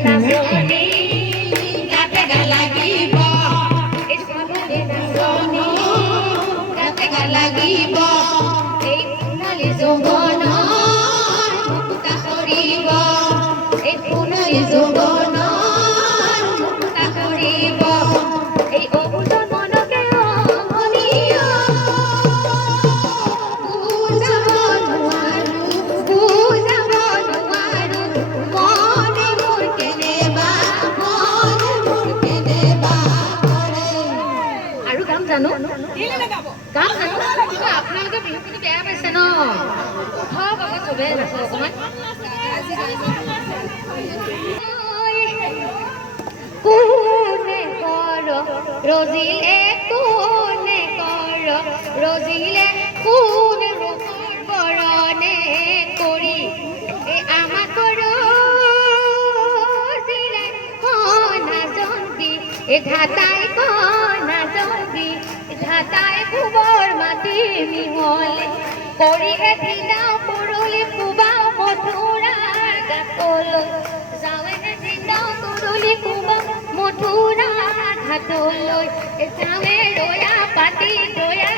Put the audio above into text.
নাচনী গাতে গা লাগিব এই সোণালী নাচনী গাতে গা লাগিব এই সোণালী যৌৱনৰ মুকুতা সৰিব এই সোণালী যৌৱনৰ মুকুতা সৰিব এই অবুজন মনকে অমনিয়া বুজাব নোৱাৰো মনে মোৰ কেনেবা কৰে আৰু গান জানো গান জানো কিন্তু আপোনালোকে বিহুখিনি বেয়া পাইছে ন উঠক আকৌ চবে নাচো অকণমান কোনে কৰ ৰজিলে কোনে কৰ ৰজিলে কোন ৰূপৰ বৰণে কৰি এই আমাক ৰজিলে কনা জন্দি এই ঘাটাই কনা জন্দি ঘাটাই গোবৰ মাটি মিহলে কৰিহে দিনাও পুৰুলি কোবাও মধুৰাৰ গাতলৈ যাওঁহে দিনাও পুৰুলি কোবাও মধুৰাৰ ঘাটলৈ যাওঁহে ৰয়া পাতি দয়া